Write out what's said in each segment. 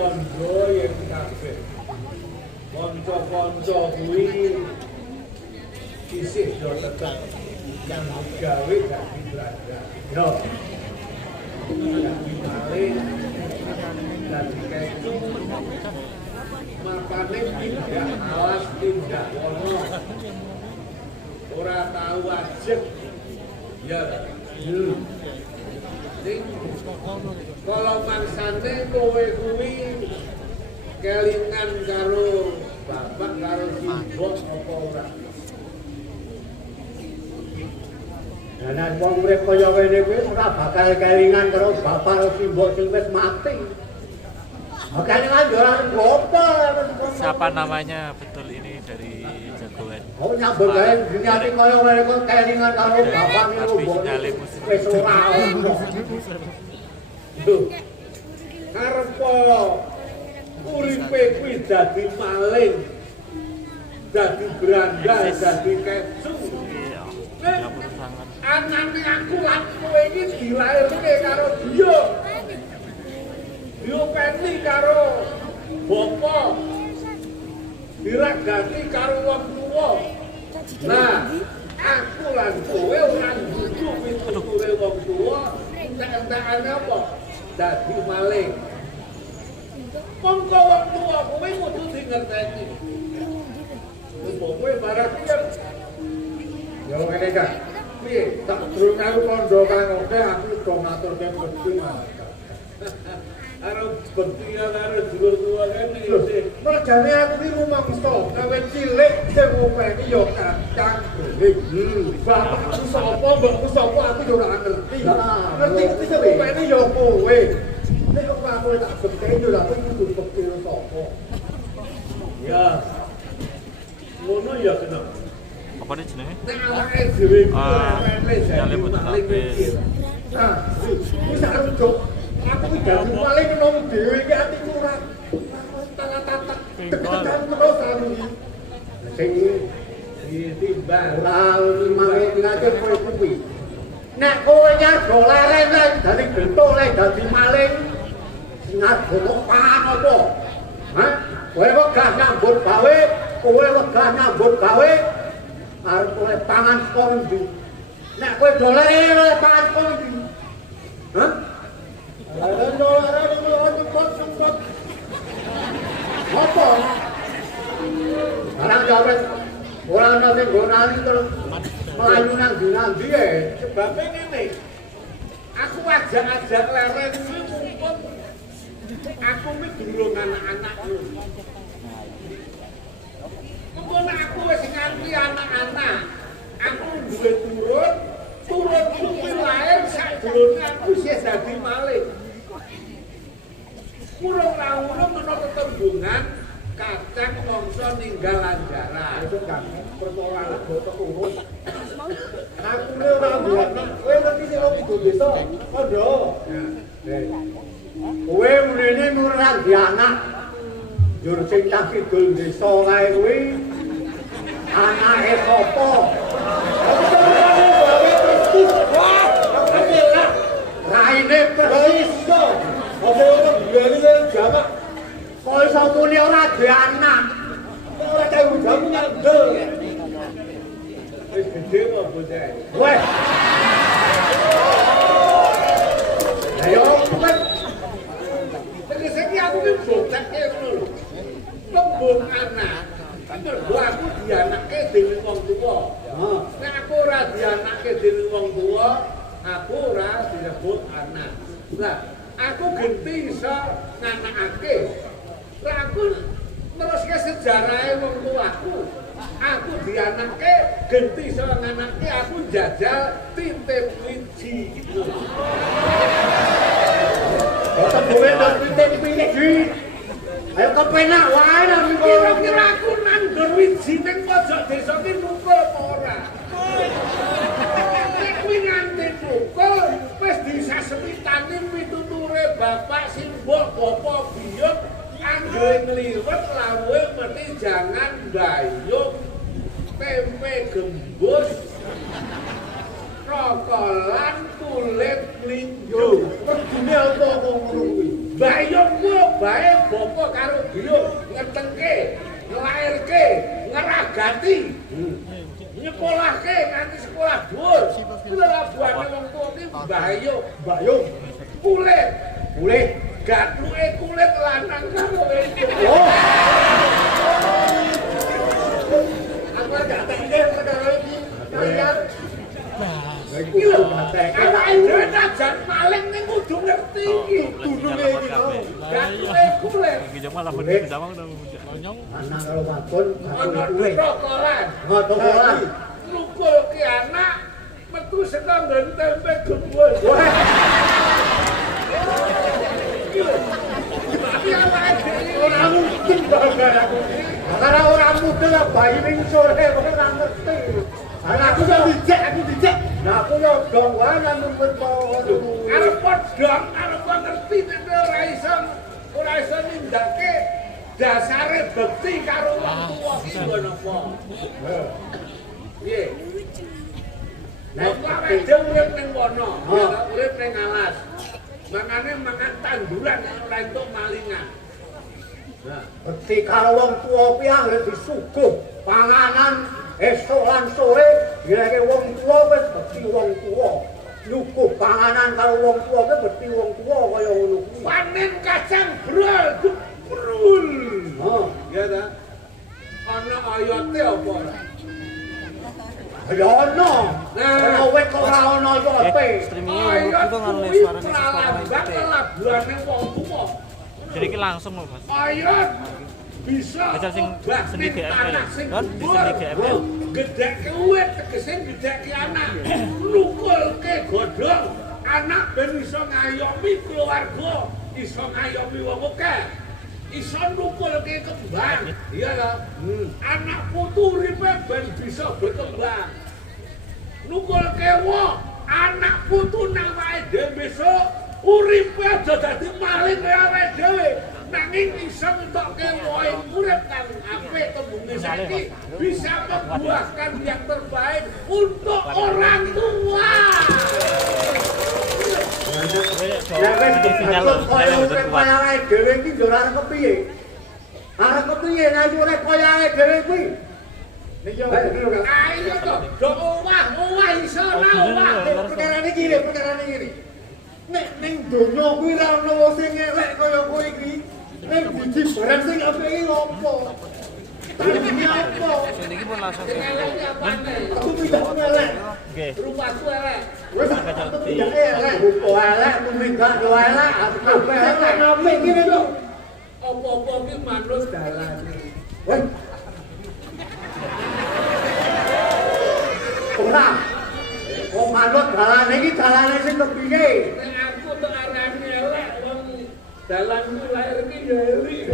kondo yang kabeh. Konco-konco kuwi isih yo tetep yang gawe dadi belajar. Yo. Dadi maling, dadi kecu. Makane tidak alas tidak ono. Ora tahu ajek. Ya. Ning kalau mangsane kowe kuwi kelingan karo bapak karo simbok apa ora? Lah nek wong urip kaya ngene kuwi ora bakal kelingan karo bapak karo simbok sing wis mati. Kelingan yo ora ngopo. Siapa namanya betul ini dari jagoan? Oh nyambut gawe dunyane kaya ngene kok kelingan karo bapak niku wis ora ono. Duh. Karepo uripe kuwi dadi maling. Dadi berandal, dadi kecu. Anane aku lan kowe iki dilairke karo dia. Diopeni karo bapa. Diragati karo wong tuwa. Nah, aku lan kowe ora dudu pituture wong tuwa, entek-entekane apa? Dadi maling. Mongko wong tuwa kowe kudu dingerteni. Kowe barang kan. Ya ngene kan. Piye? Tak durung aku kondo kang oke aku do ngaturke bekti Mas. Karo bekti karo dulur tuwa kan iki. Mergane aku iki rumangsa, gawe cilik sing ngopeni ya kacang goreng. Bapakku sapa, mbokku sapa aku yo ora ngerti. Ngerti sing ngopeni ya kowe. Nek kok aku tak bekti yo lha kuwi kudu bekti sapa. Ya. Ngono ya kena. Apa nih jenenge? Nek awake dhewe nyale boten habis. Nah, wis arep cuk. Aku iki dadi paling nom dhewe iki atiku ora tata-tata. Tekan terus anu iki. Sing ditimbang. Ora limange dinake kowe kuwi. Nek kowe nyago leren dadi bentuk lek dadi maling. Nyago kok pangan apa? Hah? Kowe wegah nyambut gawe, kowe wegah nyambut gawe. Arep kowe pangan saka ndi? Nek kowe dolen pangan saka ndi? Hah? Leren dolen cepet. Apa? Sekarang jawab ora ana sing gonani terus mlayu nang ndi e. Sebabe ngene. Aku ajak-ajak leren kuwi mumpung aku iki durung anak-anak. Mumpung aku wis nganti anak-anak. Aku duwe turunku kuwi lair sadurunge aku isih dadi maling. Kurang-kurang ana tetembungan kacang mangsa ninggal anjaran. Itu kan perkara anak botok urus. Aku ora duwe anak, kowe ngerti sing wong ibu desa. Kondo. Kowe mrene ora duwe anak. Jur sing tak kidul desa kae kuwi anake sapa? Raine persis. Apa ora biyen jamak kowe samune ora duwe anak. Ora tau jamu nyandel. Wis gedhe kok bocah. Weh. Ayo, cepet. Tegese iki aku ki bocakke ngono lho. Tembung anak. Mergo aku dianake dening wong tuwa. Nek aku ora dianake dening wong tuwa, aku ora disebut anak. Lah, aku genti iso nganakake. Lah aku neruske sejarahe wong tuaku. Aku dianake genti iso nganakake, aku jajal titip wiji. Boten duwe nang pinten-pinten. Ayo kepenak wae nang Kira-kira aku nandur wiji ning pojok desa ki nukul apa ora? Nek kuwi nganti nukul, wis disasepitani pituture bapak simbok bapa biyut anggere ngliwet lawuhe mesti jangan mbayung tempe gembus rokolan kulit mlinjo. Regine apa kok ngono kuwi? Mbayung ku bae biung ngetengke, ngelairke, ngeragati. Nyekolahke nganti sekolah dhuwur. Kuwi labuhane wong tuwa ki mbayung. Kulit. Gatluke kulit lanang karo wedok. Aku gak tengger perkara iki. Kalian Iya, awake dhewe najan maling ning kudu ngerti iki. dununge iki lho. Gatluke kulit. Iki jam malah bener sama udah nyong. Anak karo wadon Ana kuwe. tokolan. Ngotokolan. Nukul ki anak metu saka nggon tempe gembul. Iya awake dhewe Ora mungkin babar aku. Karena orang muda lah bayi ning sore kok ora ngerti. Aku yo dijek. Nah aku yo dong wae nang numpet bawa. arep podhong arep ngerti nek ora iso nindakake dasare bekti karo wong tuwa ki napa. Piye? Nek awake dhewe urip ning kono, urip ning alas. Mangane mangan tanduran ora entuk malingan. Nah, Bekti karo wong tuwa kuwi anggere disuguh panganan esuk lan sore direke wong tuwa wis bekti wong tuwa. Nyuguh panganan karo wong tuwa kuwi bekti wong tuwa kaya ngono kuwi. panen kacang brol brul. Oh, Ya ta? Ana ayote apa ora? ya ono. Ana wit kok ora ono yote. Ayat kuwi pralambang labuhane wong tuwa. Jadi iki langsung lho, Mas. Ayat bisa Ajar sing obah sendi ning GFL. tanah sing Kan dhuwur. sendi GFL. Gedhekke uwit tegese gedhekke anak. Nukulke godhong anak ben iso ngayomi keluarga, iso ngayomi wong akeh. Iso nukulke kembang. Iya lho. Anak putu uripe ben bisa berkembang. Nukulke wong anak putu nang wae dhewe besok uripe aja dadi maling kaya awake dhewe. Nanging iso ngentokke wohe urip kang apik tembunge saiki bisa membuahkan yang terbaik untuk orang tua. Lah wis Sinyal digawe kaya udah urip kuat. kaya awake dhewe iki yo ora arep kepiye. Arep kepiye nek urip kaya awake dhewe kuwi. Nek yo Ayo to, do owah iso ora owah. perkara iki. Nek ning donya kuwi ora ono wong sing elek kaya kowe iki. Nek biji barang sing apik iki opo? Ini apa? Ini pun langsung. Sing elek ki apane? Aku tidak elek. Oke. Rupaku elek. Wis aku tidak elek. Rupa elek, tuminggat yo elek, aku kabeh elek. Apik ngene lho. Apa-apa ki manut dalane. Woi. Ora. Kok manut dalane iki dalane sing kepiye? Nek aku tok arani elek wong dalanku lair ki ya elik.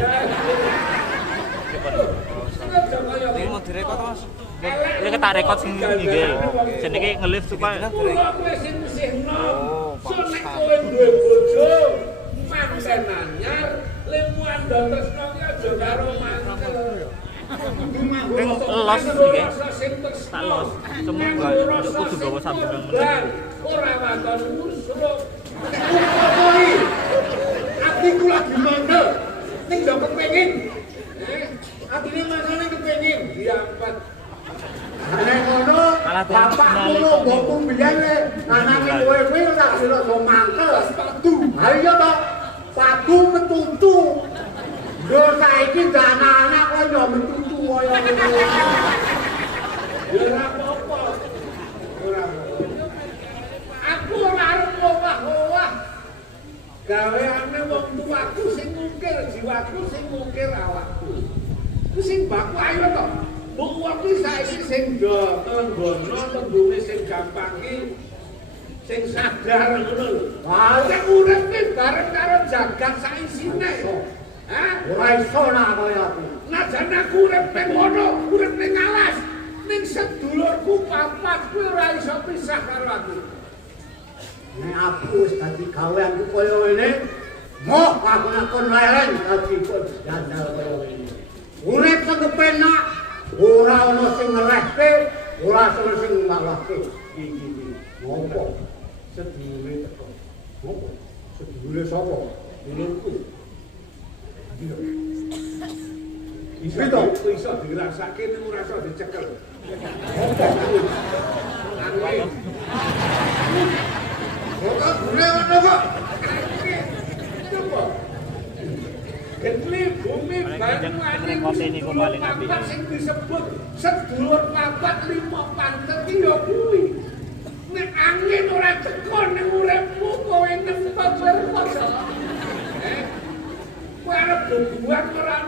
Ini mau direkod, Mas. Ini kita rekod sing iki. Jadi iki nge-live supaya Kula kowe sing sihno. So nek kowe duwe bojo, manten anyar, lemuan do tresno ki aja karo mantel. los iki. Tak los. Semua gak kudu gawa sambungan meneh. Ora waton usuk. Koi. Atiku lagi mandel. Ning ndok kepengin. Atine masane kepengin. Diampet. Nek ngono, Malah bapakmu lho mbokku biyen anake kowe kuwi tak sira do mangkel sepatu. Ha iya to. Sepatu metutu. Yo saiki ndak anak-anak kok yo metutu kaya ngono. Ya ora apa-apa. Ora. Aku ora arep owah-owah. Gaweane wong tuaku sing ngukir jiwaku sing ngukir awakku. Ku sing baku ayo to. Mbok wong iki saiki sing do tenggono tembunge sing gampang iki sing sadar ngono lho. Wah, Nek urip ki bareng karo jagat sak isine. Hah? ora iso nak kaya aku. Najan aku urip ning kono, urip ning alas, ning sedulurku papat kuwi ora iso pisah karo aku. Nek aku wis dadi gaweanku kaya ngene, moh aku nakon leren dadi kok jandal kaya ngene. Urip sing kepenak, ora ono sing ngelehke, ora ono sing ngalahke. Iki ngopo? Sedulure teko. Ngopo? Sedulure sapa? Dulurku. Iya. Iso dirasake ning ora iso dicekel. Angin. Kok ngono kok? Coba. Getli bumi banyu ini kok paling apik. sing disebut sedulur papat lima pantet iki ya kuwi. Nek angin ora teko ning uripmu kowe nempat berkoso. Kowe arep bebuang ora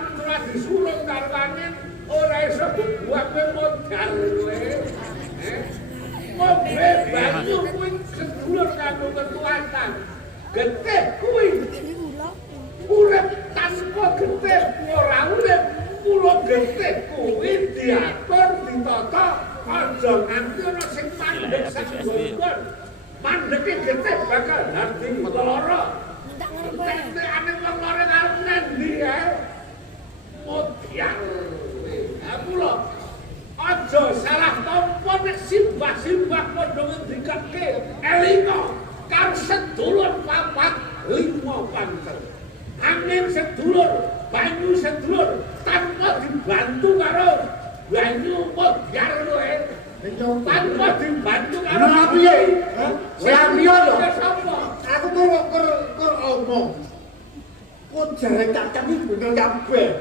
disuruh karo angin, ora iso bebuang kowe modal kowe. Mobil banyu kuwi sedulur kanggo kekuatan. Getih kuwi urip tanpa getih ora urip. Mula getih kuwi diatur ditata aja nganti ana sing mandhek sak nggon. Mandheke getih bakal dadi lara. Nek ane wong lara karo nendi ae. Modal. Mula aja salah tampa nek simbah-simbah padha ngendikake elinga karo sedulur papat lima pantel. Angin sedulur, banyu sedulur tanpa dibantu karo banyu modal kowe. Tanpa dibantu karo piye? Saya piye lho? Aku kur omong. Kok jare cacah iki bener kabeh.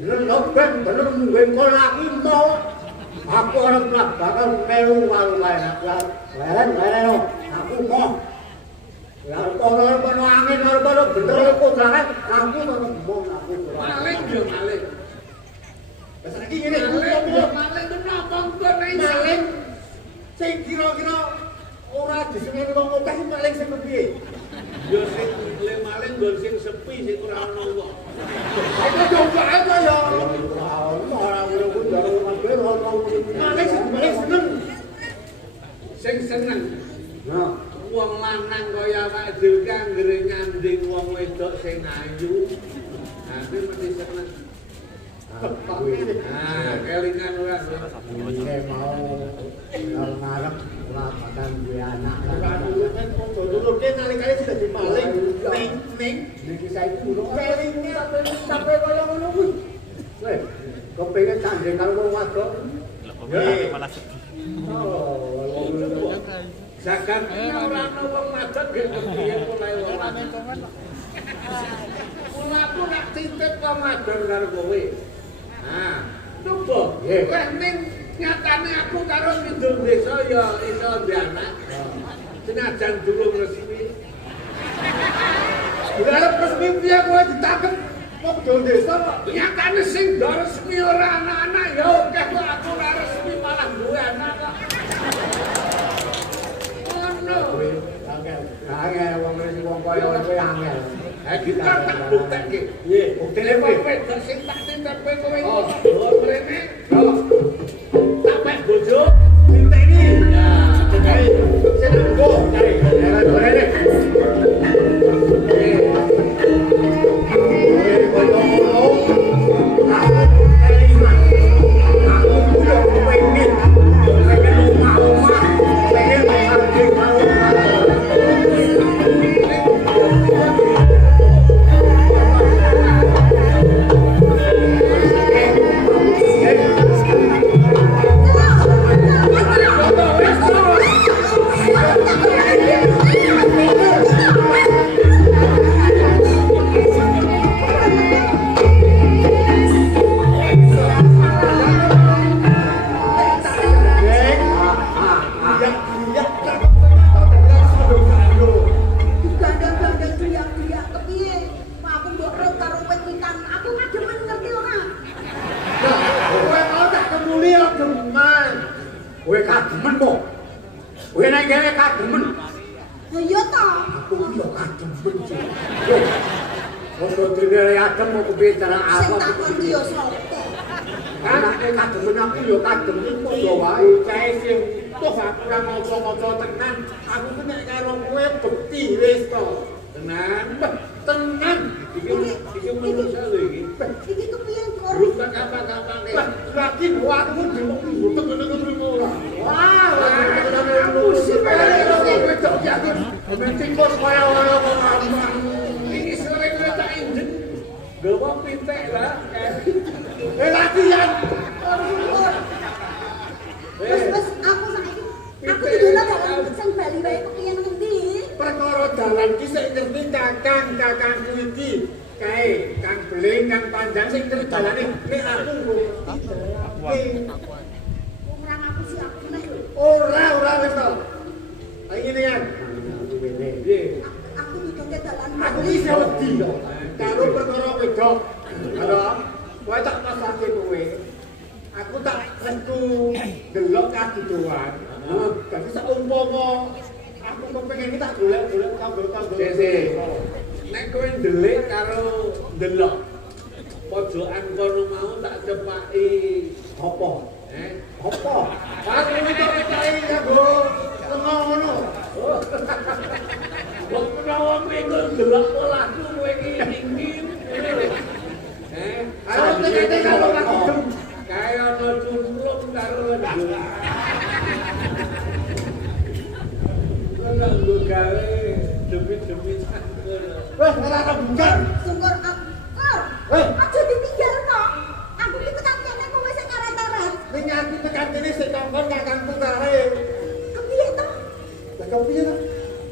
Lho ben bener mungkin kok lagi mau. Aku orang bakal melu karo lain aku kok. Ya kono angin karo bener kodrangan aku ngomong aku. Maling yo maling. Wes iki ngene maling menapa kono maling sing kira-kira ora diseneni wong akeh maling sing piye? Yo sing maling nggon sing sepi sing ora ono wong. Aku coba aja ya. Maling seneng. Sing seneng. Nah, wong lanang kaya awake dhewe anggere nyanding wong wedok sing ayu. Nah, kuwi mesti seneng. Kelingan ora. Iki mau ngarep ora padang duwe anak. Dulur-dulurke kali-kali dadi maling. Ning iki saiki urung kelinge sampe kaya ngono kuwi. Weh, kepengin candring karo wong wadok. Malah zakat ora ana wong wadok nggih kepiye mulai wong lanang. Kula ku nak titip wong wadon karo kowe. Nah, coba. Weh ning nyatane aku karo Kidul Desa ya iso duwe anak. Senajan durung resmi. Arep resmi piye kowe ditangkep wong Kidul Desa kok. Nyatane sing do resmi ora anak-anak ya akeh kok aku ora resmi malah duwe anak kok. Angel wong wong kaya kowe angel. Ha kita tak buktekke. Piye? Buktene kowe sing tak titipke kowe iki. Mrene. Tak mek bojo diteni. Nah, cekake seneng go cari. Mrene. Kowe kademen kok. Kowe nek gawe kademen. Ya iya ta. Aku yo kademen. Wong dhewe adem kok kepiye cara apa. Sing takon yo sapa? Anake kademen aku yo kademen padha wae. Kae sing toh aku ora maca-maca tenan. Aku ku nek karo kowe bekti wis to. Tenan, tenan. Iki menungsa lho iki. Iki kepiye kok? Rusak apa-apa nek. Lagi aku dibutuh ngono-ngono ora. Wah, aku sih wedok ya. Penting bos kaya ora. Iki sore kowe tak injen. Gawa pintek lah. latihan. Wes aku saiki aku didono dalan sing bali wae kepiye nang ndi? Perkara dalan ki sik ngerti kakangku iki. Kae Kang Beling Kang Panjang sing ngerti dalane nek aku Ora ngaku sih aku meneh lho. ora wis to. Ayo ngene ya. Nggih. Aku didono dalan Aku iki wedi to. Karo perkara wedok. Halo. Kowe tak pasake kowe. Aku tak restu delok kaduduan. Dadi saumpama aku kepengin tak golek-golek tanggul-tanggul. Sik. Nek kowe ndelik karo ndelok pojokan kono mau tak cepaki Apa? Apa? Aku iki kok cai kanggo lengo ngono. Wong menawa kowe ndelok polahku kowe iki dingin. Ayo tekete karo aku. Kaya ana cumplung karo ndelok. Kanggo gawe demi-demi sangkul. Wes ora bukan. Syukur aku. Aja ditinggal kok. Aku iki tekan kene kowe sing karet-karet. Ning aku tekan kene sik kongkon kakangku kae. Kepiye to? Lah kepiye to?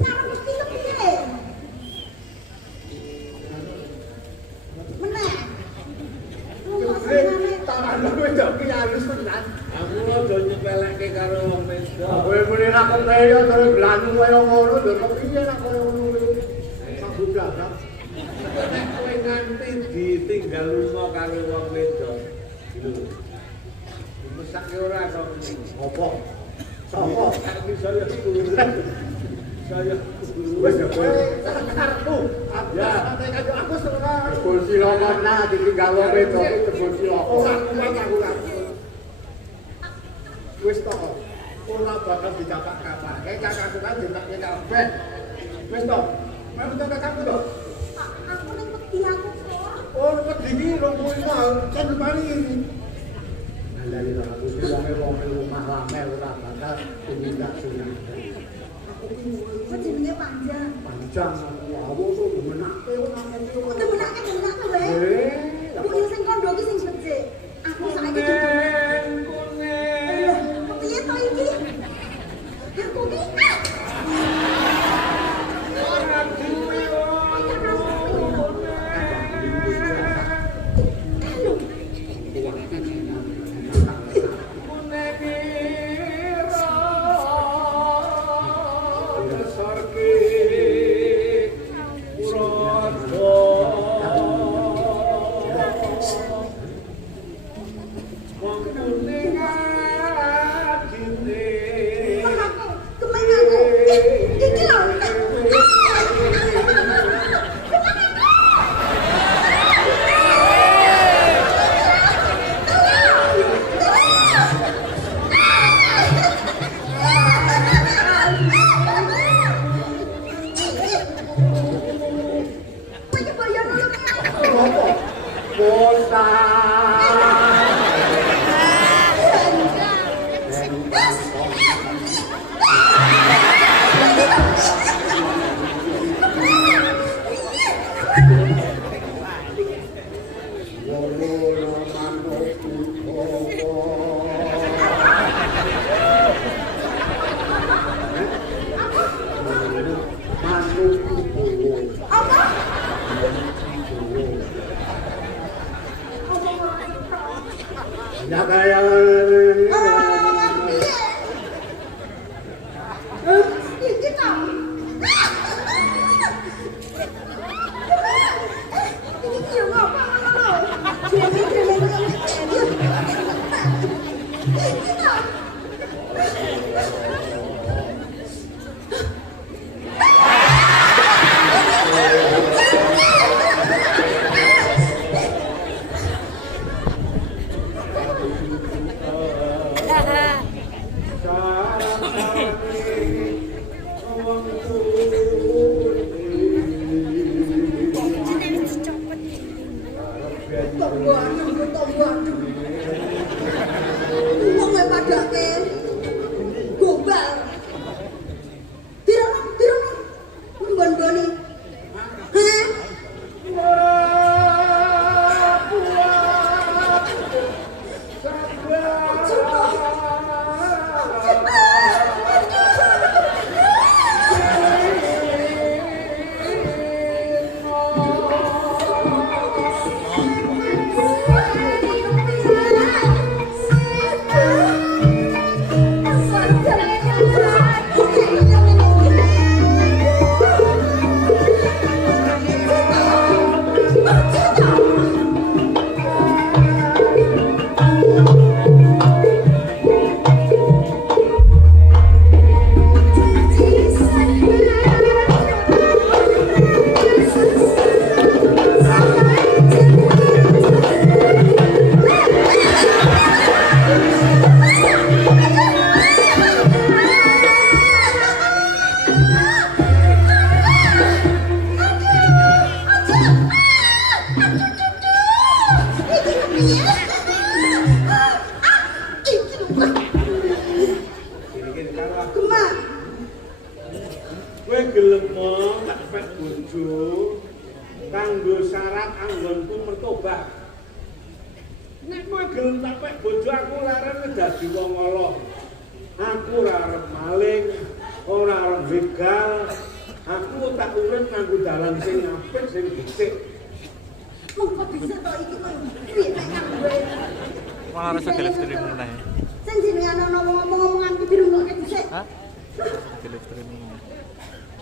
Karo mesti kepiye? Meneh. Tangan kowe jok ki halus tenan. Aku aja nyepelekke karo wong wedok. Kowe muni ra kok kaya terus blanu kaya ngono lho kepiye nek kaya ngono kuwi. Aku gak. Nek kowe nganti ditinggal lunga karo wong wedok. Lho. Mesake ora kok. Apa? Sapa? Aku saya guru. Saya guru. Wes kowe karepku. Aku ora jebul silama nah ditinggal wong wedok jebul silama. Ora kuat aku ra. Wis to. Ora bakal dicapak-capak. Kayak kakakku kan ditakke kabeh. Wis to. Mau tak kakakku to. Aku ning wedi aku kok. Oh, wedi iki 25 kan bali iki. Andali to aku iki wong rumah lamel ora bakal tumindak sunah. Kok jenenge panjang. Panjang aku to menake ora ngerti. Udah menake wae. Kuwi sing kondo ki sing becik. Aku saiki kepiye to iki? Aku ki tak pek bojo kanggo syarat anggonku mertobat. Nek kowe gelem tak pek bojo aku larane dadi wong ala. Aku ora arep maling, ora arep begal. Aku tak urip nganggo dalan sing apik sing becik. Mongko bisa to iki koyo piye nek nganggo. Wah, harus ada live streaming meneh. Sing jenenge ana ngomong-ngomongan ki dirungokke dhisik. Hah? Ada live streaming.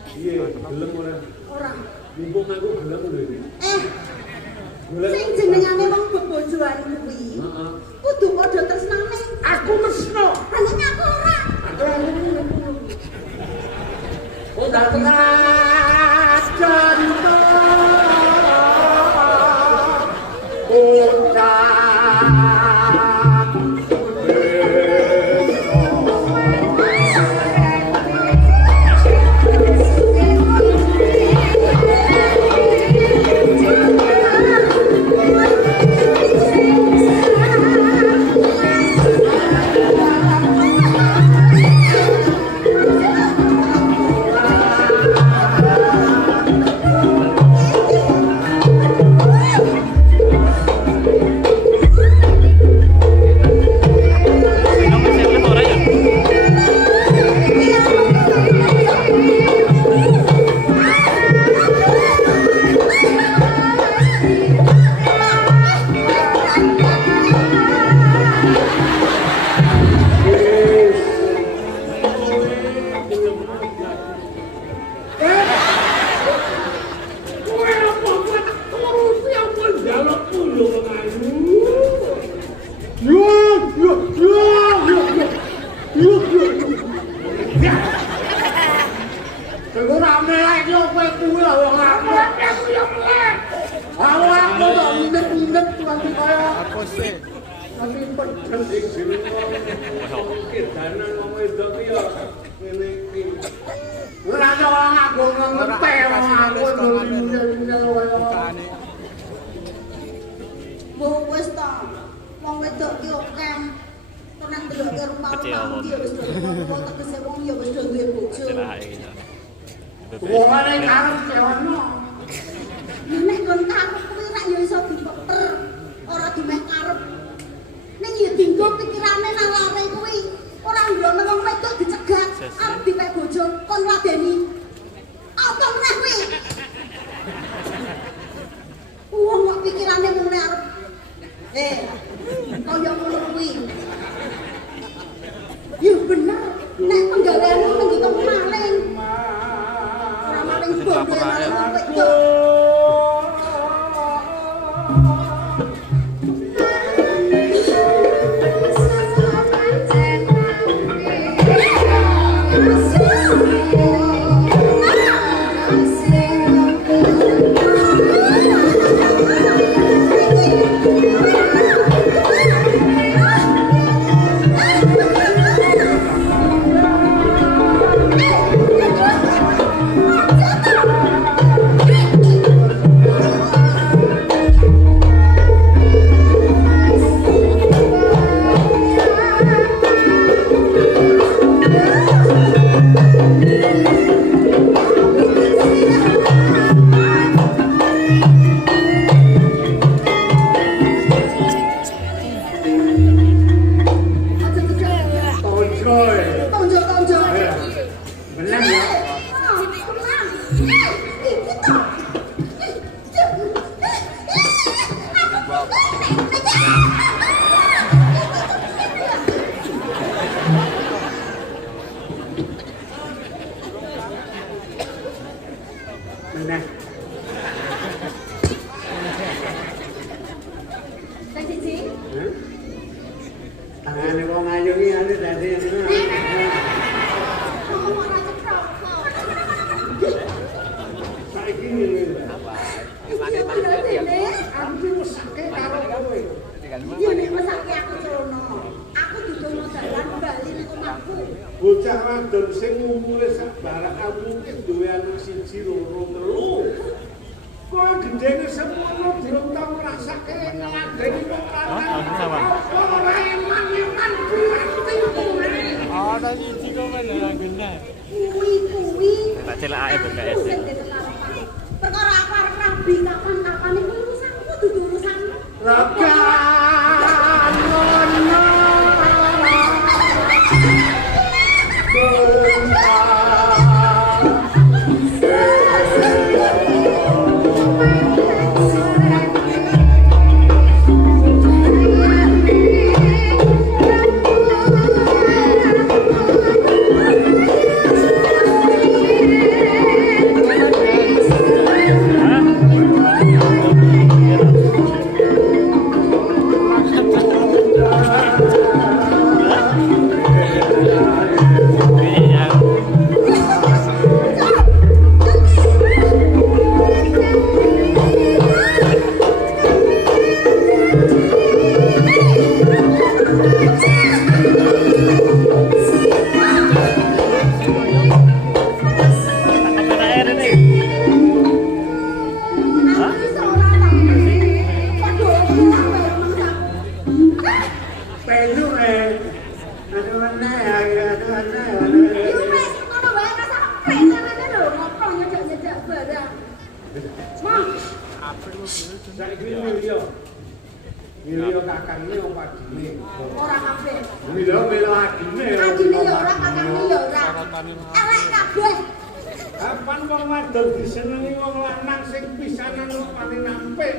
Piye gelem ora? Ora. Mumpung aku gelem lho iki. Sing jenengane wong bebojoan kuwi. Heeh. Kudu padha tresnane. Aku mesno. Paling aku ora. Udah tenang, cinta. Wes to. Wong wedok ki akeh. Tenan deloke rumah-rumah iki wis wong tegese wong ya wis duwe bojo. Wong arek karep ono. Nek kon karep kuwi rak ya iso dipeper, ora dimeh karep. Ning ya dinggo pikirane nang lare kuwi. Ora ngrono wong wedok dicegat, arep dipek bojo kon ladeni. Apa meneh kuwi? Wong kok pikirane mung arep kaya ngono kuwi. Ya bener, nek penggaweanmu nang nggon maling. Ora maling bondo maling wong wedok. Tangane wong ayu iki ane dadi saiki ngene. Aku mesake karo kowe. Ya nek mesake aku trono. Aku dudono dalan bali nang omahku. Bocah wadon sing umure sak barak mungkin duwe anak siji loro telu. Kowe gendene semono durung tau ngrasake ngladeni wong lanang. Ora eman-eman Oh, tadi siji kok beneran genah. Kuwi Tak celak ae BKS. Saiki milih. Milih kakangnya apa adine? Ora kabeh. Milih adine. Adine ya ora, kakangnya ya ora. Elek kabeh. Kapan wong wadon disenengi wong lanang sing pisanan paling nampik,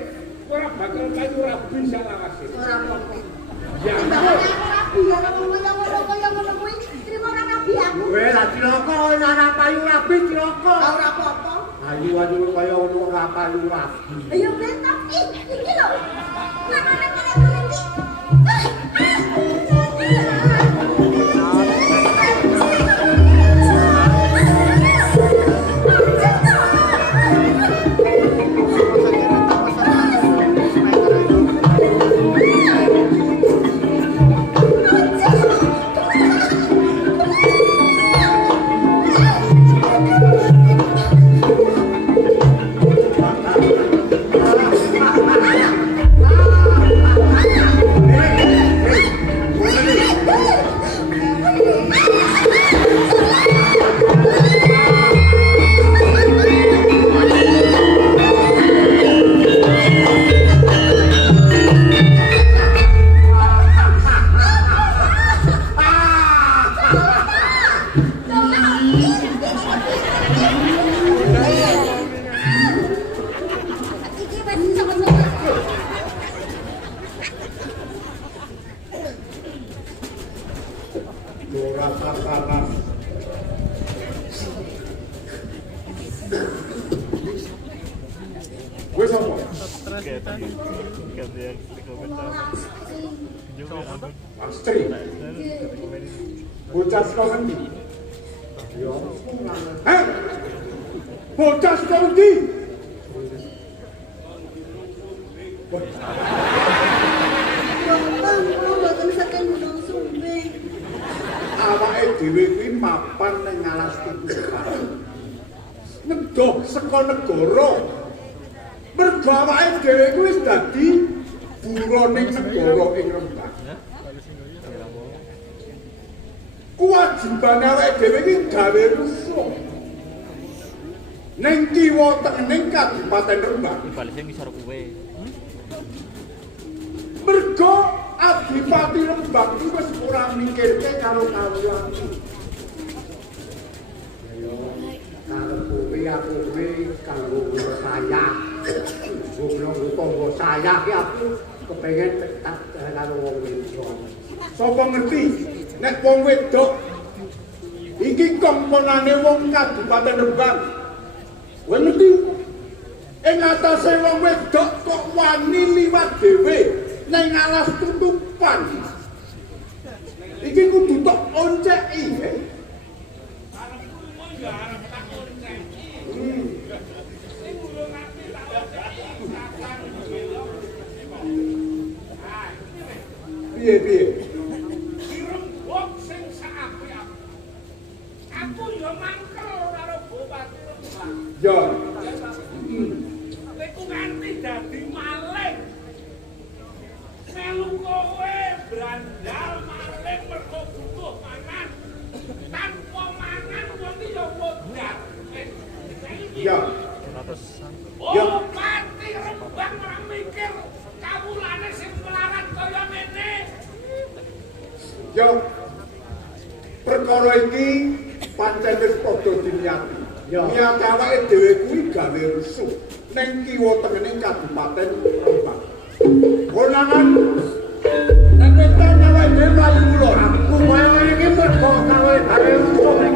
ora bakal payu rabi salawase. Ora apa-apa. Ya Mbakane aku rabi ya kaya ngono kuwi. Trimo ora rabi aku. kowe lah cilaka ora payu rabi cilaka. Ora apa-apa. Ayu kaya ngono ora payu rabi. Ayo bentak iki lho. Makane kare iki. Wes apa? Astri. Bocah saka endi? Yo. Hah? Bocah saka endi? Awake dhewe kuwi mapan ning alas tutupan. Nedoh saka negara. Mergo awake dhewe kuwi wis dadi buroning negara ing Rembang. Kewajibane awake dhewe iki gawe rusuh. Ning kiwa tengening Kabupaten Rembang. Balesnya ngisor kowe. Mergo Adipati Rembang iki wis ora mikirke karo kawulan. Ayo, karo kowe aku kuwi kanggo saya. Goblok tangga saya ki aku kepengin tak karo wong wedok. Sapa ngerti nek wong wedok iki komponane wong Kabupaten Rembang. Kowe ngerti? Ing atase wong wedok kok wani liwat dhewe ning alas tutupan. Iki kudu tok onceki. Piye? Rembug sing saapik-apik. Aku yo mangkel karo Bupati Rembang. Yo. Iku nganti dadi maling. Melu kowe brandal maling mergo butuh mangan. Tanpa mangan wong iki yo bodar. Yo. Bupati Rembang ora mikir kawulane sing melarat kaya ngene. Yo. Perkara iki pancen wis padha diniati. Niat awake dhewe kuwi gawe rusuh ning kiwa tengening Kabupaten Rembang. Konangan nek wetan awake dhewe mlayu ulur. Aku wae iki mergo gawe rusuh ning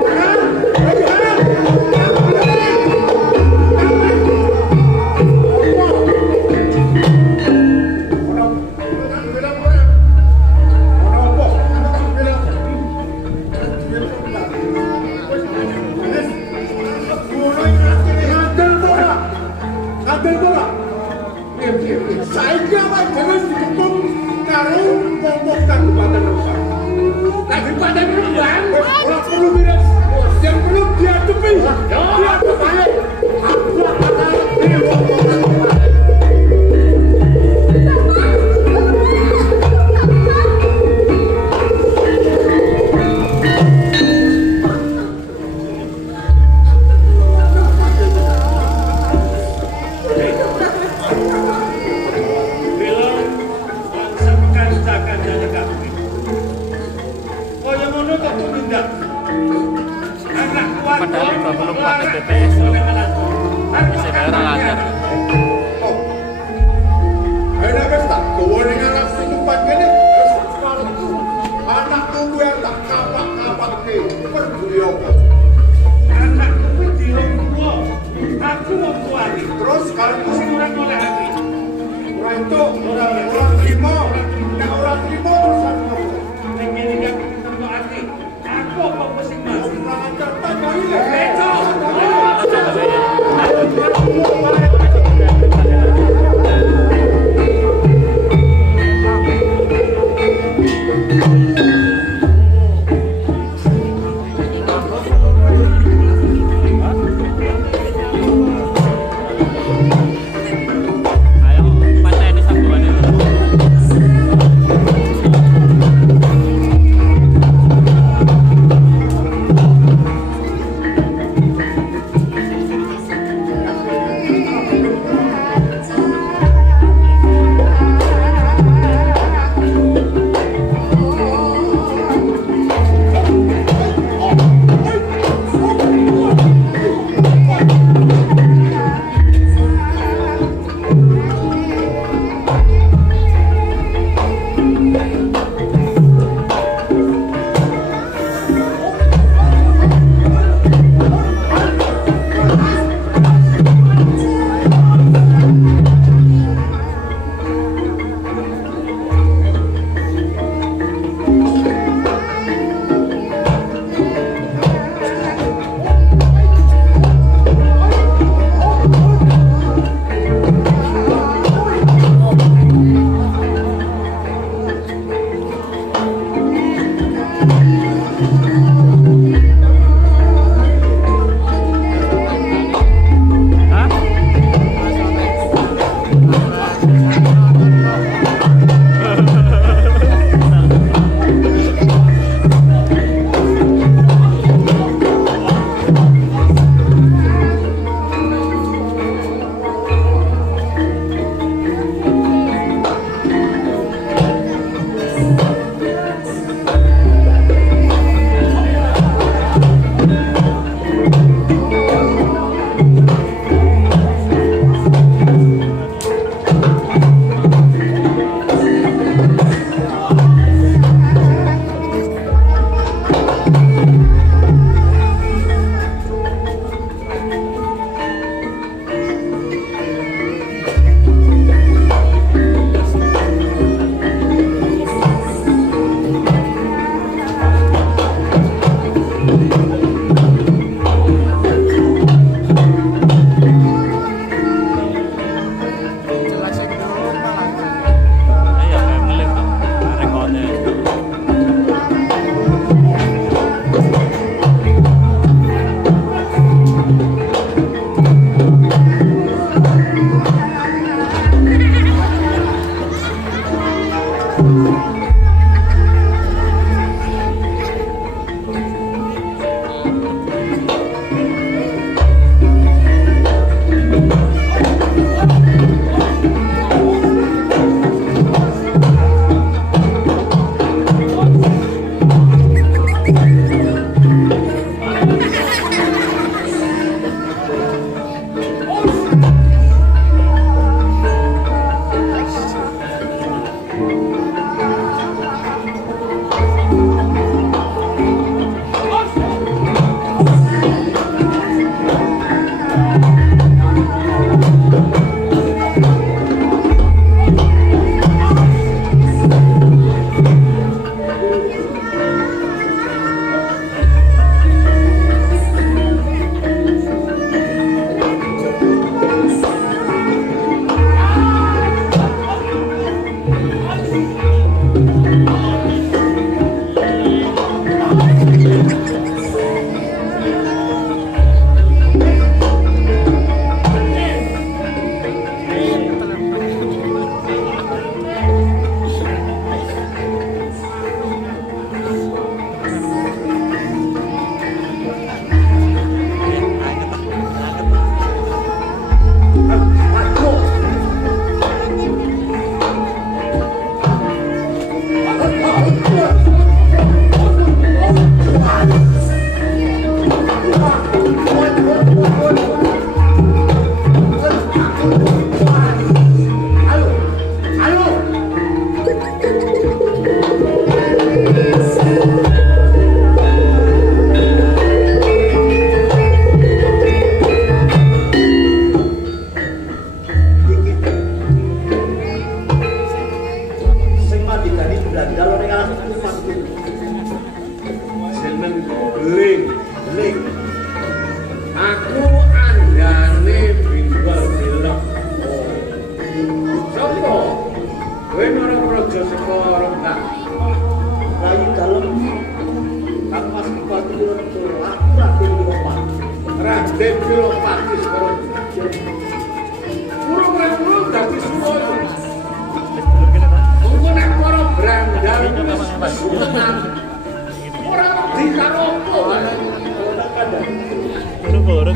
saiki awake dhewe dikepung karo wong Kabupaten Rembang. Kabupaten Rembang ora perlu mirip, yang perlu diadepi. Diadep ae. Aku bakal Kalau pusing orang oleh hati. Orang itu orang terima, nggak orang terima urusan kamu. Ini tidak tentu hati. Aku kok pusing mas. Orang ajar tanya ini. Ayo, pateni sambuane.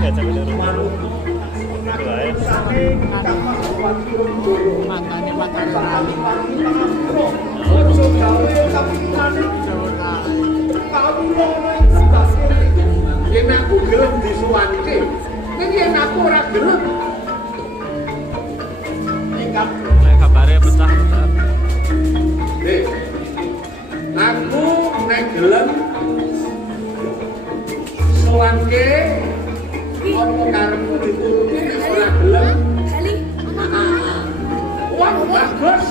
Yen aku gelem disuwanke, ning yen aku ora gelem. Nek kabare pecah. Aku nek gelem suwanke apa karepku dituruti nek ora gelem. Wah, bagus.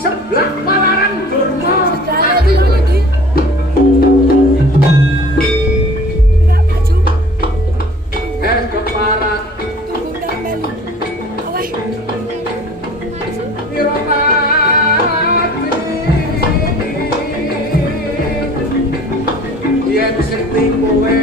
Sebelah palaran durma mati. Keparat yen sekti kowe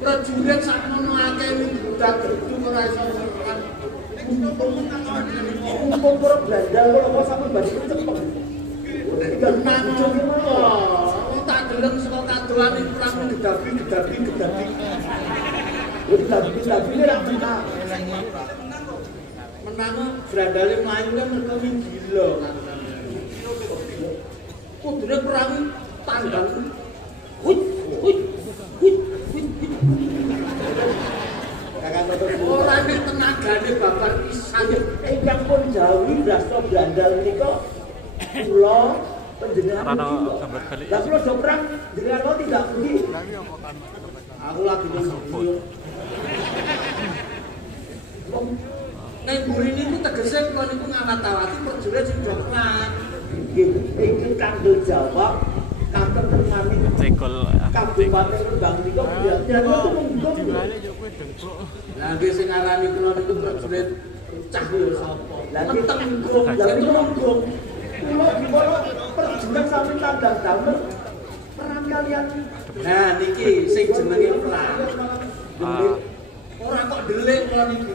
Prajurit sakmono akeh budak gedung ora iso sopan. Untung ora Belanda kok sampe bali cepet. Genang jowo. Tak deleng saka kadoan iki perang gedabi. Gedabi ora menang. Menang Brandale mlayu kan mergo gila. Kudune perang tandang. Ora nek tenagane babar pisan ingkang pun Jawi Brasta Brandal menika kula panjenengan lah kula do perang jenengan kok tidak pergi aku lagi nang Nek mburi niku tegese kula niku ngawat-awati prajurit sing dokter. Iki kanggo jawab kantor termami Cegol. Kabupaten Rembang niku ya itu munggo. Lah nggih sing ngarani kula niku prajurit cah yo sapa? Lah kita munggo, lah itu munggo. Kula diporo perjuangan sampe tandang damel perang kalian. Nah niki sing jenenge perang. Ora kok delik kula niki.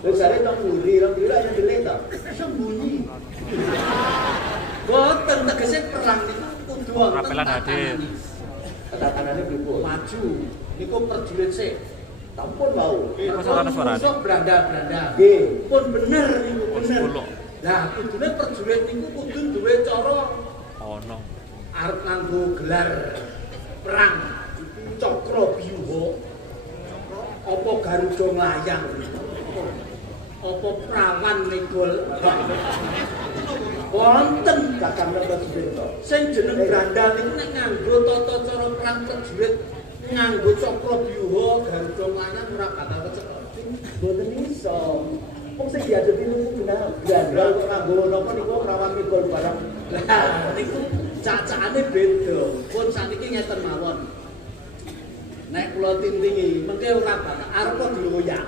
Lha jare tok mburi, rong dira yang delik to. Sembunyi. Boten tegese perang niku kudu wonten Rapelan hadir. Tatanane pripun? Maju niku prajurit sik. Sampun wau. Kok sarana suarane? Musuh Belanda. Nggih. Pun bener niku bener. Sepuluh. Lah kudune prajurit niku kudu duwe cara Ono. arep nganggo gelar perang cakra byuha apa garuda nglayang apa prawan negol wonten Kakang Prajurit to. sing jeneng Grandal niku nek nganggo tata cara perang prajurit nganggo cakra byuha garuda nglayang ora bakal kecekel. Boten iso. Wong sing diadepi niku benar grandal kok nganggo napa niku rawan mikul barang. Lah niku cacane beda. Pun saniki ngeten mawon. Nek kula tintingi, mengke ora bakal arepa diloyak.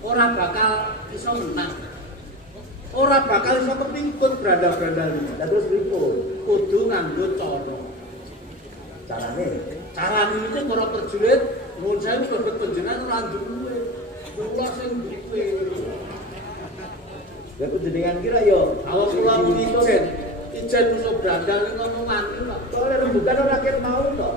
Ora bakal iso menang. Ora bakal iso kepingkut brandal-brandal iki. Lah terus pripun? Kudu nganggo cara. Carane Carane niku para prajurit nuwun sewu bebet panjenengan ora duwe. Kula sing duwe. ya jenengan kira yo Awak kula muni ijen musuh brandal niku ngomongan kok. soalnya rembukan ora ket mau to.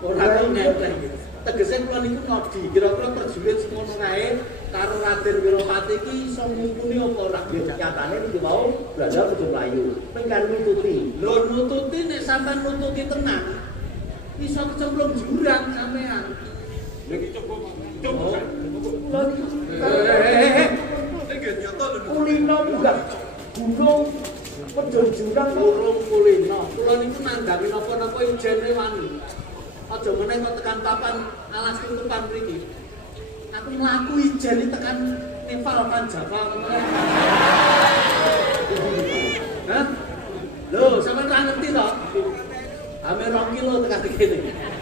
Ora tau nenteng. Tegese kula niku ngodi, kira-kira prajurit semono kae karo Raden Wirapati iki iso mumpuni apa ora? Nyatane niku mau berada kudu mlayu. Pengen nututi. Lho nututi nek sampean nututi tenan iso kecemplung jurang sampean. Lagi coba. Kula niku kulino munggah gunung pedhot jurang kok. Burung kulino. Kula niku nandhangi napa-napa ijene wani. Aja meneh kok tekan papan alas tutupan mriki. Aku mlaku ijen tekan Nepal kan Java. Hah? Lho, sampean ra ngerti to? Ame 2 kilo tekan kene.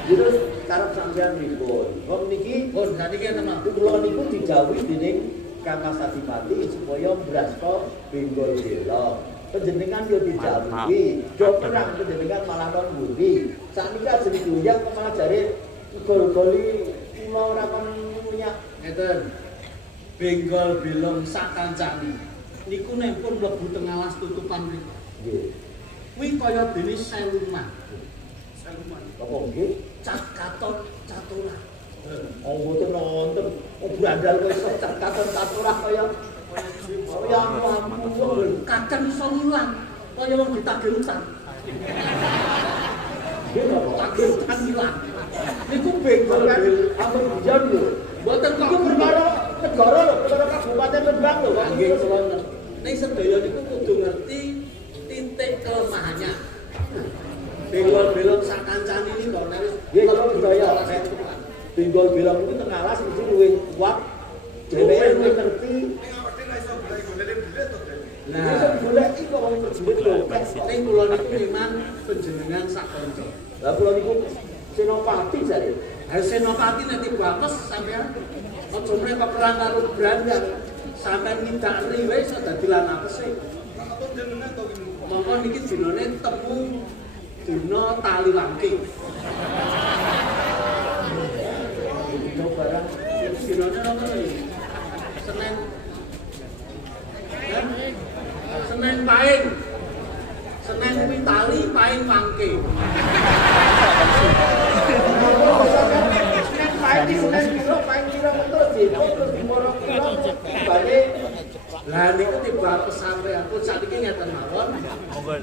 Terus karep sampean pripun? Wong niki Pun saniki tenan. kula niku dijawuhi dening Kakang Satipati supaya mbrasto benggol bela. Panjenengan yo dijawuhi, do perang panjenengan malah nang mburi. Sakniki ajeng doyak kok malah jare gol-goli kula ora kon munyak. Ngeten. Benggol belong sak kancani. Niku nek pun mlebu teng alas tutupan mriku. Nggih. Kuwi kaya dene seluman. Apa nggih? Cat katon caturan. Oh mboten nonton. Oh brandal kok iso katon katurah kaya ampun. Kadang iso ngilang kaya wong ditagih utang. Nggih to. Tagih utang ilang. Niku benggol Kan ampun biyen lho. mboten kok Iku perkara negara lho, perkara Kabupaten Rembang lho. Kok nggih kula ngerti. Ning sedaya niku kudu ngerti titik kelemahannya. Benggol belong sak kancane iki kok nek Nggih kula percaya nek benggol belong itu teng alas mesti luwih kuat. Dheweke luwih ngerti. Nah, Iso golek iki kok wong prajurit lho. ning kula niku memang panjenengan sak kanca. Lah kula niku senopati jare. Senopati nek dibapes sampean aja mrene perang karo Brandal. Sampeyan ngindakri wae iso dadi lan apese. Monggo niki dinane temu dina tali wangking. Dino barang Dinane napa iki? Senin. Senin paing. Senin kuwi tali paing wangking. Lah niku tiba pesantren pun sakniki ngeten mawon.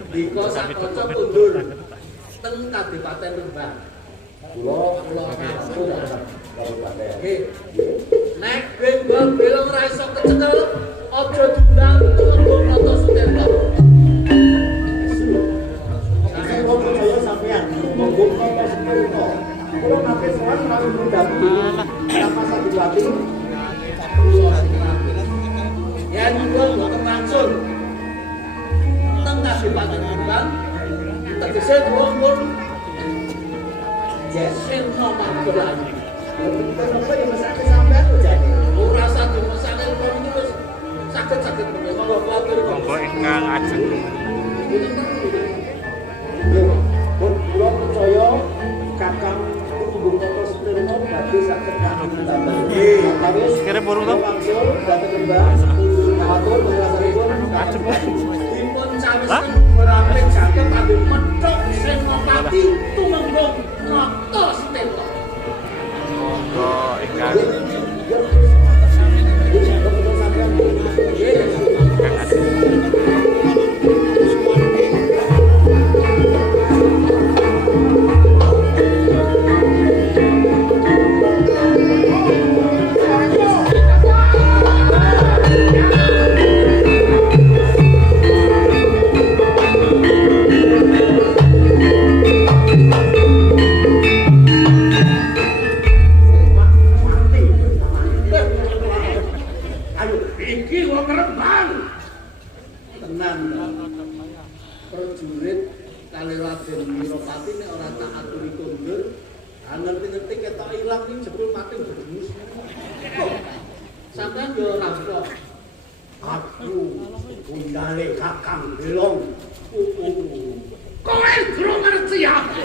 Dika sakoco kundur teng Kabupaten Rembang. Kula ngaku nggih. Nek benggol belong ora iso kecekel, aja diundang mergo nata Sutirta. sipatanipun tegese pun yes sirna magelayu. Kenapa ya mesake sampean kok jane? Ora usah dimesake kok iki wis saged-saged monggo kuwatir kok. Monggo ingkang ajeng. Pun kula percaya Kakang Tunggung Toto Sutirno badhe saged tambah. Nggih. Kira burung to? Langsung dhateng Kembang. Matur nuwun dipun cawisaken merapik jaket ambil metok Senopati tumenggung Toto Sutirno. Monggo ingkang Kakang Belong. Kowe durung ngerti aku.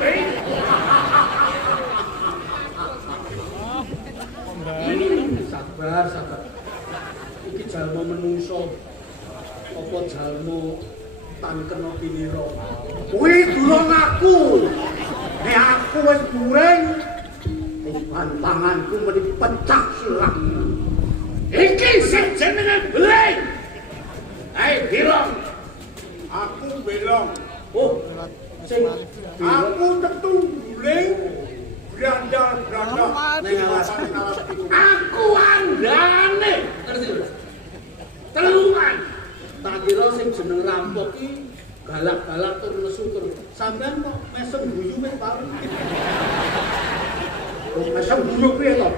Sabar. Iki jalma menungso. Apa jalma tan kena pinira? Kuwi durung aku. Nek aku wis dureng, pantanganku mesti pecah silang. Iki sing jenenge Beleng. Ayo Belong. Aku Belong. Oh, sing Aku tetu Beleng. Brandal ning alas Aku andane. Ngerti lho. Telungan. tak kira sing jeneng rampok iki galak-galak tur nesu tur. Sampeyan kok mesem guyu wis tau. mesem guyu piye to?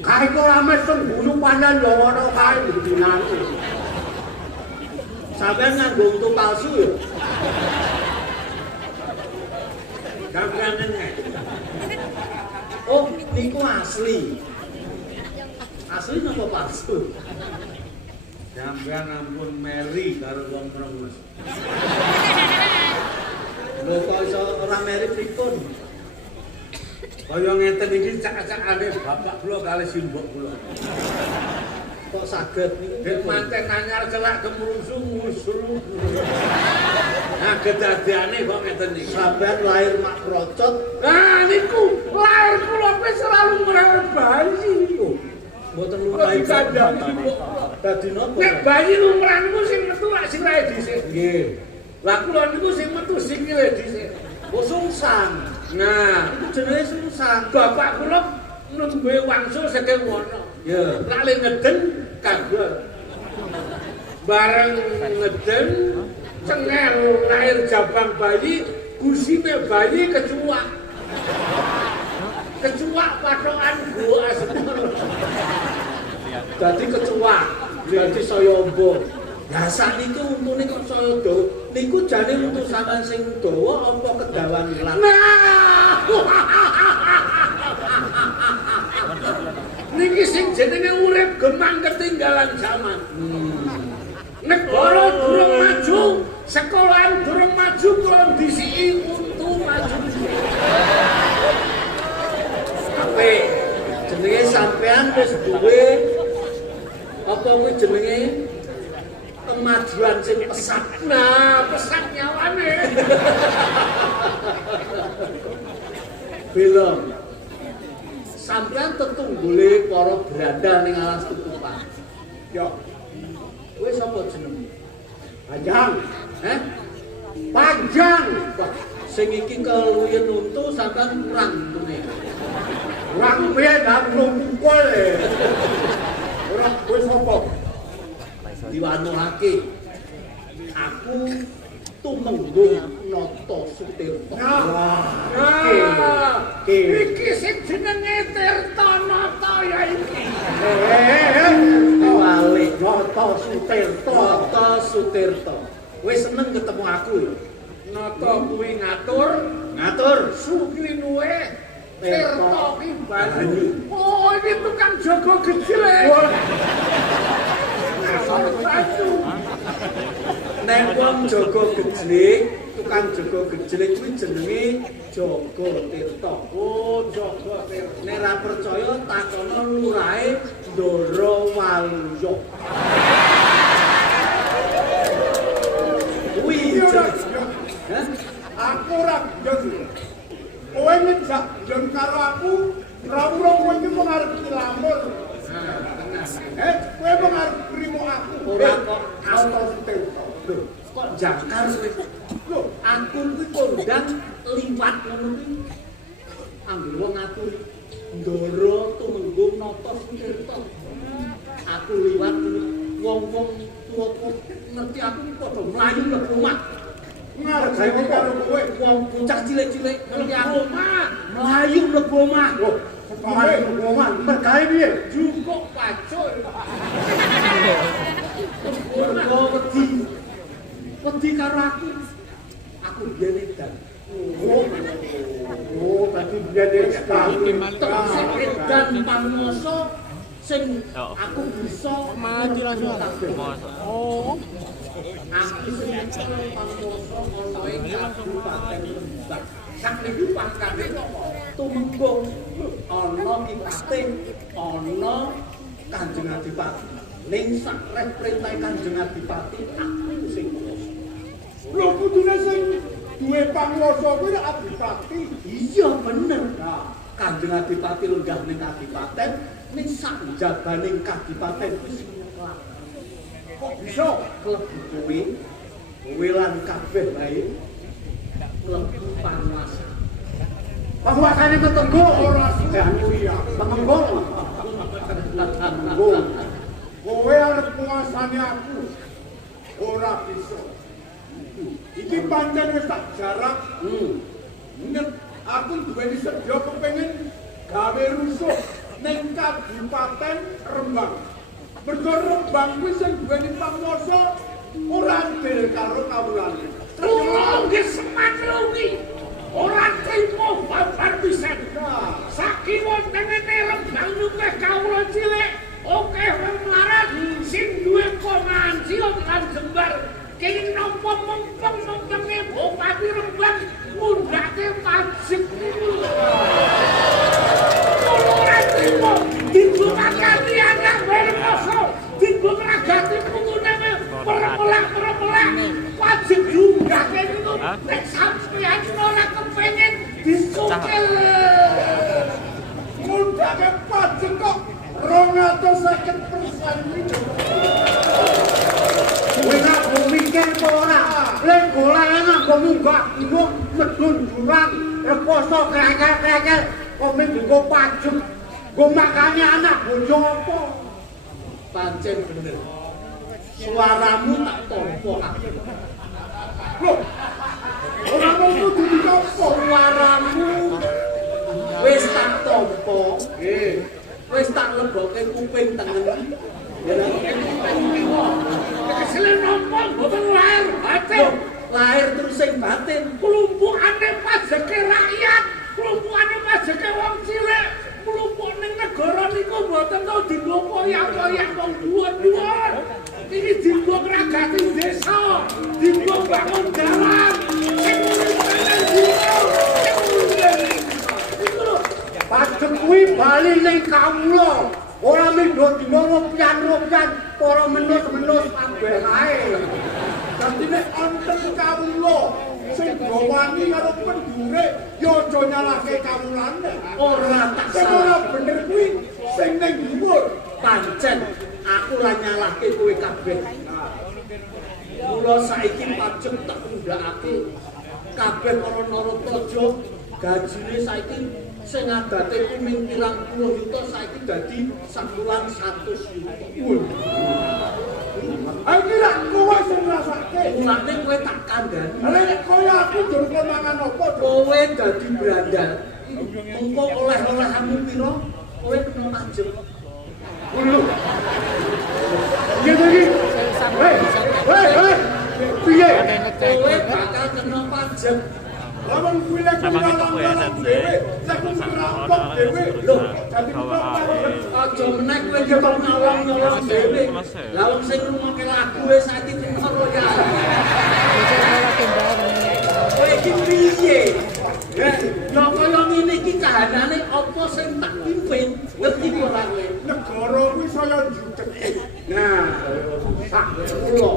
Kae kok ora mesem guyu pancen yo ngono kae dinane. Sampeyan nganggo untu palsu ya. Gambaran Oh, niku asli. Asli napa palsu? Sampeyan ampun meri karo wong Brebes. Lho kok iso ora meri pripun? Kaya ngeten iki cak-cakane bapak kula kali simbok kula. Kok saged niku Dek manten anyar celak kemrusu musru. Nah kedadiane kok ngeten iki. sampeyan lahir mak procot. Nah niku lahir kula wis selalu merewe bayi niku. Mboten Kok lumrah dikandani kok. dadi napa? Nek bayi lumrah niku sing metu lak sirahe dhisik. Nggih. Lah kula niku sing metu sikile dhisik. Oh sungsang. Nah, Iku jenenge sungsang. bapak kula nungguhe wangsul saking wana. Ya. Lali ngeden kabel. Bareng ngeden cengel lahir jabang bayi, gusine bayi kecuak. Kecuak patokan gua semua. Dadi kecuak. Dadi saya ombo. Lah sakniki untune kok saya dawa. Niku jane untu sampean sing dawa apa kedawan ilang? Nah, niki sing jenenge urip gemang ketinggalan zaman. Negara durung maju, sekolahan durung maju, kula disiki untu maju. Ape jenenge sampean wis duwe apa kuwi jenenge kemajuan sing pesat. Nah, pesat nyawane. Belum. Sampean tetu golek para berandal ning alas tutupan. Yo, Kowe sapa jenengmu? panjang. Heh? Panjang. Wah, sing iki keluyen untu sampean kurang untune. Kurang piye nang numpul. Ora kowe sapa? Diwanulake. Aku tumenggung Nata Sutirta. Iki sing jenenge Tirtanata ya iki. Walik Nata Sutirta. Nata Sutirta. Wis seneng ketemu aku ya. Nata kuwi ngatur Sugri luwe Tirta ki Banyu. Oh, ini tukang jaga gejlek. Nek wong jaga gejlek, tukang jaga gejlek kuwi jenenge Jaga Tirta. Oh, Jaga Tirta. Nek ra percaya takono lurahe Ndara Waluya. Kuwi Aku ora gendeng. Kowe ngejak gendeng karo aku, ora kowe iki mung arep dilamur. Kowe mung arep nrimo aku. Ora kok ana Tirta. Lho, kok jangkar kowe? Lho, aku kuwi kondang liwat ngono kuwi. Anggere wong ngatur Ndara tumenggung nata Tirta. Aku liwat wong-wong tuwa ngerti aku padha mlayu mlebu omah. Ngarep karo kowe Wong bocah cilik-cilik ngerti aku mlayu mlebu omah. mlebu omah mergawe piye? Jukuk pacul. Mergo wedi karo aku. Aku biyen edan. Oh, tadi dia Dan pangmoso sing aku bisa maju langsung oh aku sing pangmoso ono ing Kabupaten Rembang sakniki pangkate tumenggung ana kipate ana Kanjeng Adipati ning sakreh perintah Kanjeng Adipati aku sing kuwasa lho kudune sing duwe panguwasa kuwi Adipati. Iya bener. Kanjeng Adipati lenggah ning kadipaten ning sak jabaning kadipaten wis nyeklak. Kok bisa klebu kowe lan kabeh bae klebu panguwasa. Panguwasane tetenggo ora sia-sia. Temenggo. Kowe arep nguasani aku. Ora bisa. Iki pancen wis tak jarak. Nek aku duweni sedya kepengin gawe rusuh ning Kabupaten Rembang. Mergo Rembang kuwi sing duweni panguwasa ora ndel karo kawulane. Tulung ge semanlungi. Ora trimo babar pisan. Saking wontene Rembang nyukeh kawula cilik, oke wong mlarat sing duwe komansi lan jembar kenging nampa mempeng-mempenge Bupati Rembang ngundhake pajak niku. Ora trimo dibukakani anak Wermoso, dibukakati putune permelak pajak diunggahke niku nek sampeyan ora kepengin disukil. Ngundhake pajak kok 250% niku. Kowe gak mikir apa ora? Lek golek nggo munggah iku medun jurang, reposo krekel-krekel, komen nggo pajak. Nggo makane anak bojo apa? Pancen bener. Suaramu tak tampa aku. Loh, ora mung kudu ditampa Suaramu wis tak tampa. Wis tak lebokke kuping tengen. keselen nampa boten lahir batin. Lahir terus sing batin. Klumpukane pajake rakyat, klumpukane pajake wong cilik, klumpuk ning negara niku boten tau dienggo koyak-koyak wong dhuwur-dhuwur. Iki dienggo ngragati desa, dienggo bangun dalan. Sing uripane dino, sing uripane. Iku lho, Pajak kuwi bali ning kawula. Ora minggo dina rupiah-rupiah para menus-menus kabeh ae. dadi nek wonten kawula sing gawani karo pendhure ya aja nyalahke kawulane. Ora tak Sing ora salah. bener kuwi sing ning dhuwur. Pancen aku lah nyalahke kowe kabeh. Mula saiki pajak tak undhakake kabeh para narapraja gajine saiki sing adate ku mung pirang puluh yuta saiki dadi sakulan 100 yuta. Iki lak kowe sing ngrasake. Mulane kowe tak kandhani. Nek kaya aku jur mangan apa to? Kowe dadi brandal. Engko oleh-olehmu pira? Kowe kena pajak. Lho. Iya tadi. Hei, hei, hei. Piye? Kowe bakal kena pajak. Lawan kuwi lek nyolong dhewe, lek ngerampok dhewe. Lho, dadi Aja meneh kowe nyolong nyolong dhewe. Lah wong sing ngrungokke lagu wis saiki tenor ya. Kowe iki piye? Lah kaya ngene iki kahanane apa sing tak pimpin? Ngerti ora kowe? negara kuwi saya jutek. Nah, sak kula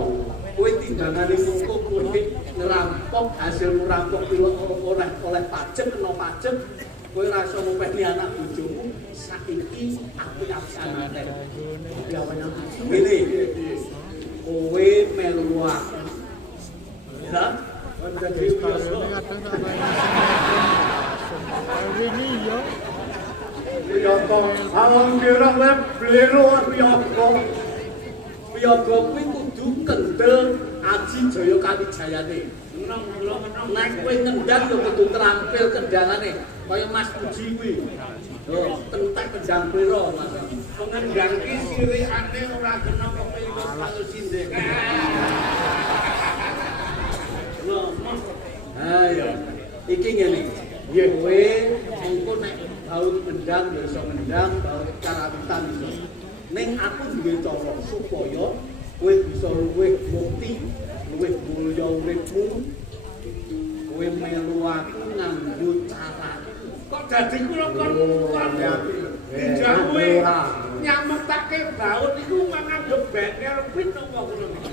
kowe tindangan mungko kowe ngerampok hasil ngerampok pilo oleh pajak kena pajak kowe ora iso ngopeni anak bojomu saiki apik-apikan ate. Ngene kowe melu aku. Ya, dadi Piyoto, awang kira web blero piyoto. Piyaga kuwi kudu kendel Aji Jaya Kawijayane. Nek kowe ngendang ya kudu terampil kendangane kaya Mas Puji kuwi. Lho, tentek kendang pira Mas. Pengendang ki sirikane ora kena kok iku kalau sindek. Lho, Mas. Ayo. Iki ngene. Kowe engko nek baut kendang ya iso ngendang, baut karawitan iso. Ning aku duwe cara supaya kowe bisa luwih mukti, luwih mulya uripmu. Kowe melu aku nganggo caraku. Kok dadi kula kon pinjam kowe nyametake baut iku nganggo bengkel pit apa kula niki.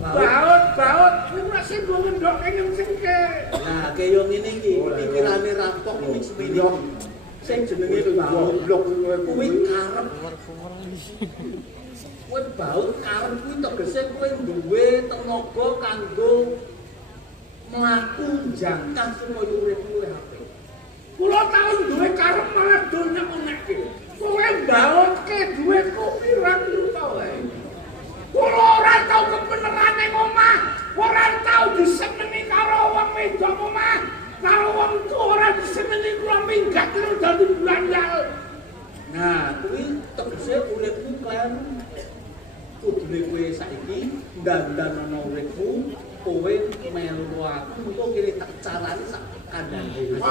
Baut kuwi masih go ngendok ing singke. Nah, kaya ngene iki pikirane rampok kuwi semene. Sing jenenge baut kuwi karep. Kowe baut karep kuwi tegese kowe duwe tenaga kanggo mlaku jangkah supaya uripmu luwih apik. Kula tau duwe karep malah donya menekke. Kowe bautke duitku pirang yuta wae. Kula ora tau kebeneran ning omah, ora tau disenengi karo wong wedok omah, karo wong tuwa ora disenengi kula minggat terus dadi blandal. Nah, kuwi tegese uripmu kan kudune kowe saiki ndandan ana uripmu, kowe melu aku engko kene tak carane sak kandhane.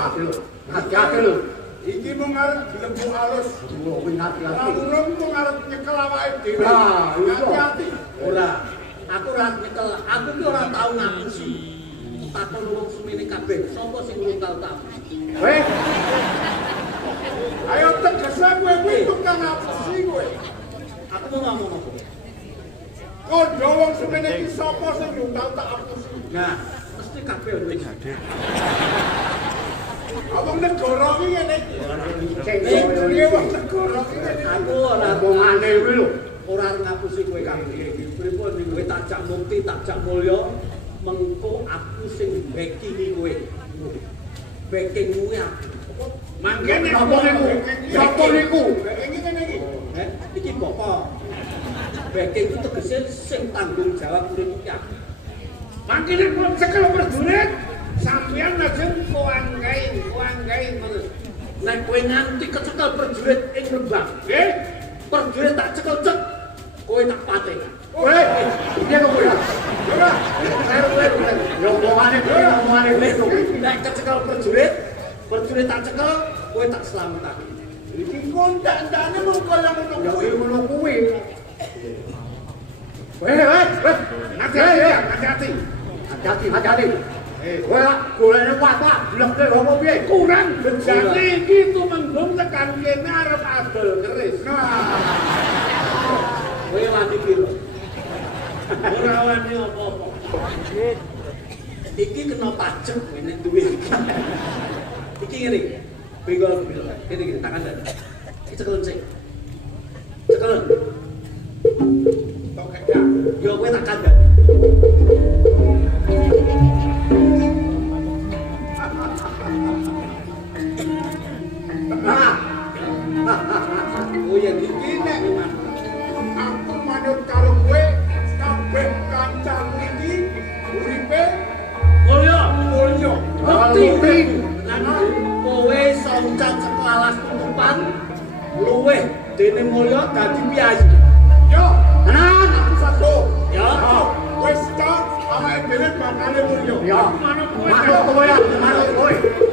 Hati-hati lho. Iki mung arep dilembu alus. Kowe hati-hati. Ora mung arep nyekel awake dhewe. Nah, iya. Hati-hati. Ora, aku ora nyekel, aku ki ora tau ngapusi. Takon wong semene kabeh, sapa sing urung tau tak? Weh, Ayo tegese kowe kuwi tukang ngapusi kowe. Aku mau ngomong apa? Kondho wong semene iki sapa sing urung tau tak apusi? Nah, mesti kabeh wis hadir. Abang negara iki ngene iki. sing Iki wong negara iki ngene iki. Aku ora omongane kuwi lho. ora ngapusi kowe kabeh. Pripun iki kowe tak jak mukti, tak jak mulya, mengko aku sing backing kowe. Backing kuwi aku. Mangkene Sapa niku? Sapa niku? Iki ngene iki. Iki bapak. Backing itu tegese sing tanggung jawab urip iki aku. Mangkene kula cekel prajurit. Sampeyan lajeng kuanggai ngono. Nek kowe nganti kecekel prajurit ing Rembang, Nggih. prajurit tak cekel cek, kowe tak pateni. Weh, piye kok kowe? Ora. Yo omongane kuwi. Nek kecekel prajurit tak cekel, kowe tak slametake. Iki kondak-ndane mung kaya ngono Ya kuwi. ngono kuwi. Weh, Hati-hati. hati-hati. Kowe golekne watak, blek apa piye? Kurang bejane iki tumenggung tekan kene arep adol keris. Kowe wani piro? Ora wani apa-apa. Iki kena pajak nek duwe iki. Iki ngene. Bengol piro? Kene tangan dan. Iki cekelen sik. Cekelen. Tokek ya. Yo kowe tak kandhani. Oh ya iki nek Aku manut karo kowe kabeh kancan iki uripe mulya. Mesti. Lan kowe soncat saka alas tutupan luweh dene mulya dadi piyayi. Yo, Tenan. satu. Ya. Wis tak awake dhewe bakal mulya. Ya. Manut kowe. Manut kowe ya, manut kowe.